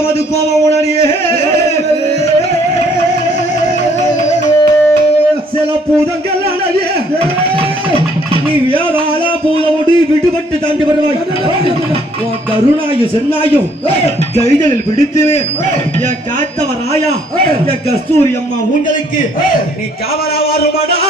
நமது கோபம் உடனே சில பூதங்கள் அடவே நீ வேதாள பூதமுடி விடுபட்டு தாண்டி வருவாய். கருணாயும் சென்னாயும் கைகளில் பிடித்து என் காத்தவராயா என் கஸ்தூரி அம்மா உங்களுக்கு நீ காவலா வருமாடா.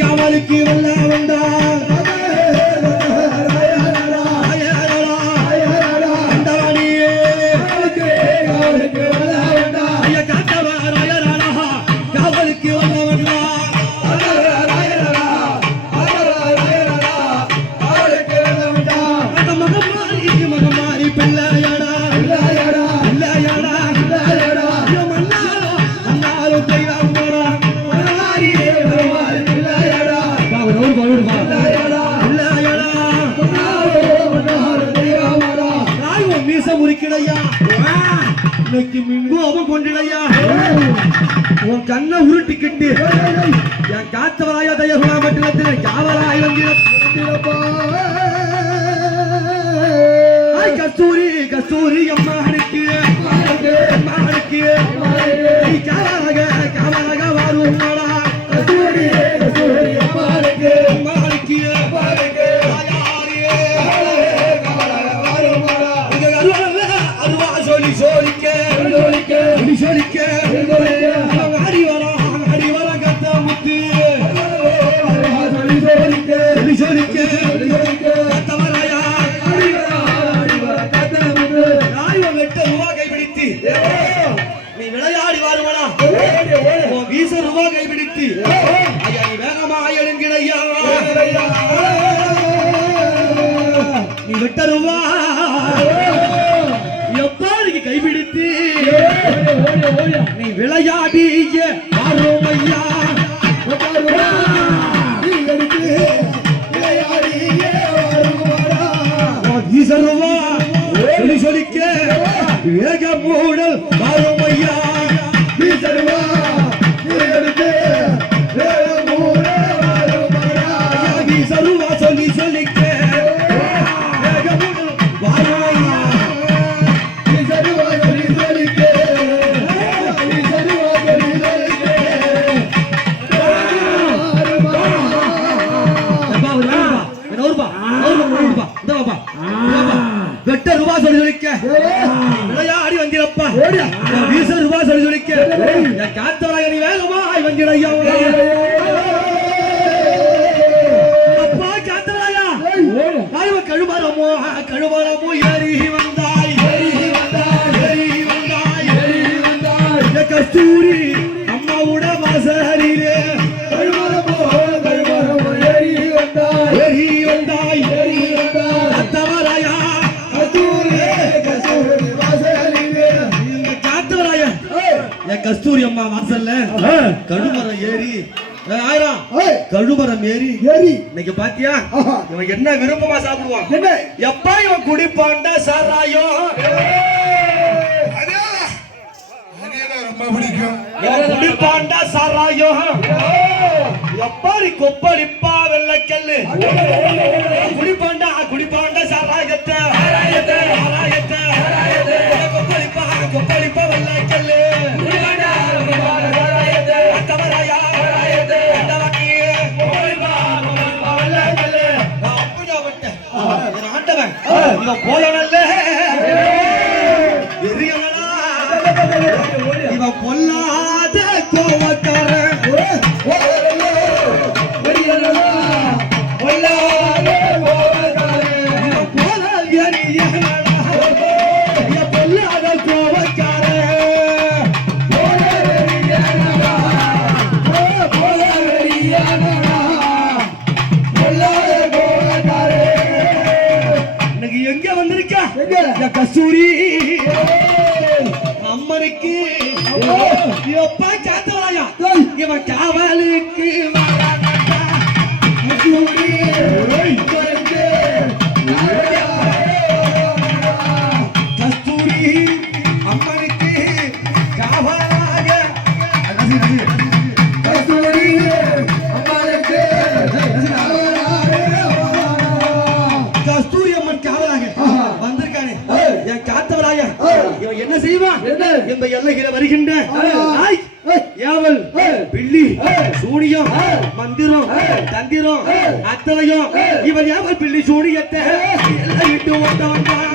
காவலுக்கு வல்ல வந்தா உன் கண்ணை உருட்டிக்கிட்டு என் காத்தவராயா தயகுலா மண்டலத்தில் காவலாய் வந்திருப்பா. கஸ்தூரி கஸ்தூரி அம்மானுக்கு அம்மானுக்கு காவலாக வருவாடா. கஸ்தூரி கஸ்தூரி அம்மானுக்கு அம்மானுக்கு அருவா சொல்லி சோழிக்க சோழிக்க ஆடி வர கத்த முத்து சோழிக்க கத்தவராயா வெட்ட ரூபா கைபிடித்து நீ விளையாடி வாருவனா வீச ரூபா கைபிடித்து ஐயா நீ வேகமா எழுங்கிடையா நீ விட்ட ரூபா எப்பாருக்கு கைபிடித்து நீ விளையாடி ஐயா சொல்லிக்க வேக மூடல் வரும் ஐயா சொல்லி சொல்லிக்க வேக மூடல் வரும் ஐயா வெட்ட ரூபா சொல்லி சொல்லிக்க விளையாடி வந்திரப்பா வீச ரூபா சொல்லி சொல்லிக்க என் காத்தவராக நீ வேகமாய் வந்திரையா அப்பா காத்தவராயா கழுமரமோ கழுமரமோ ஏறி வந்தாய் கஸ்தூரி அம்மாவோட வாசலிலே கழுமரமோ ஏறி வந்தாய் காத்தவராயா கஸ்தூரி அம்மா வாசல்ல கழுமரம் ஏறி கழுமரம் ஏறி இன்னைக்கு பாத்தியா இவன் என்ன விருப்பமா சாப்பிடுவான் எப்ப இவன் குடிப்பாண்டா சாராயோ ரொம்ப பிடிக்கும் குடிப்பாண்டா சாராயோ எப்பாடி கொப்பளிப்பா வெள்ளக்கல்லு குடிப்பாண்டா சாராயத்தை கொப்பளிப்பா வெள்ளக்கல்லு போலவல்ல இவன் பொல்லாத கோவக்காரன் பொல்லாத கோவக்காரன் எங்க வந்திருக்க கஸ்தூரி அம்மனுக்கு எப்பா காத்தவராயா போறாங்க இவன் என்ன செய்வான் இந்த எல்லையில வருகின்ற நாய் ஏவல் பில்லி சூனியம் மந்திரம் தந்திரம் அத்தனையும் இவன் ஏவல் பில்லி சூனியத்தை எல்லாம் விட்டு ஓட்ட வந்தான்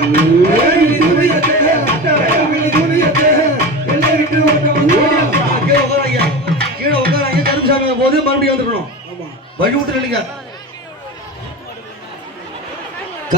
கீழே உட்காராங்க கருப்புசாமி போது மறுபடியும் வந்துக்கணும் வழி விட்டு இல்லைங்க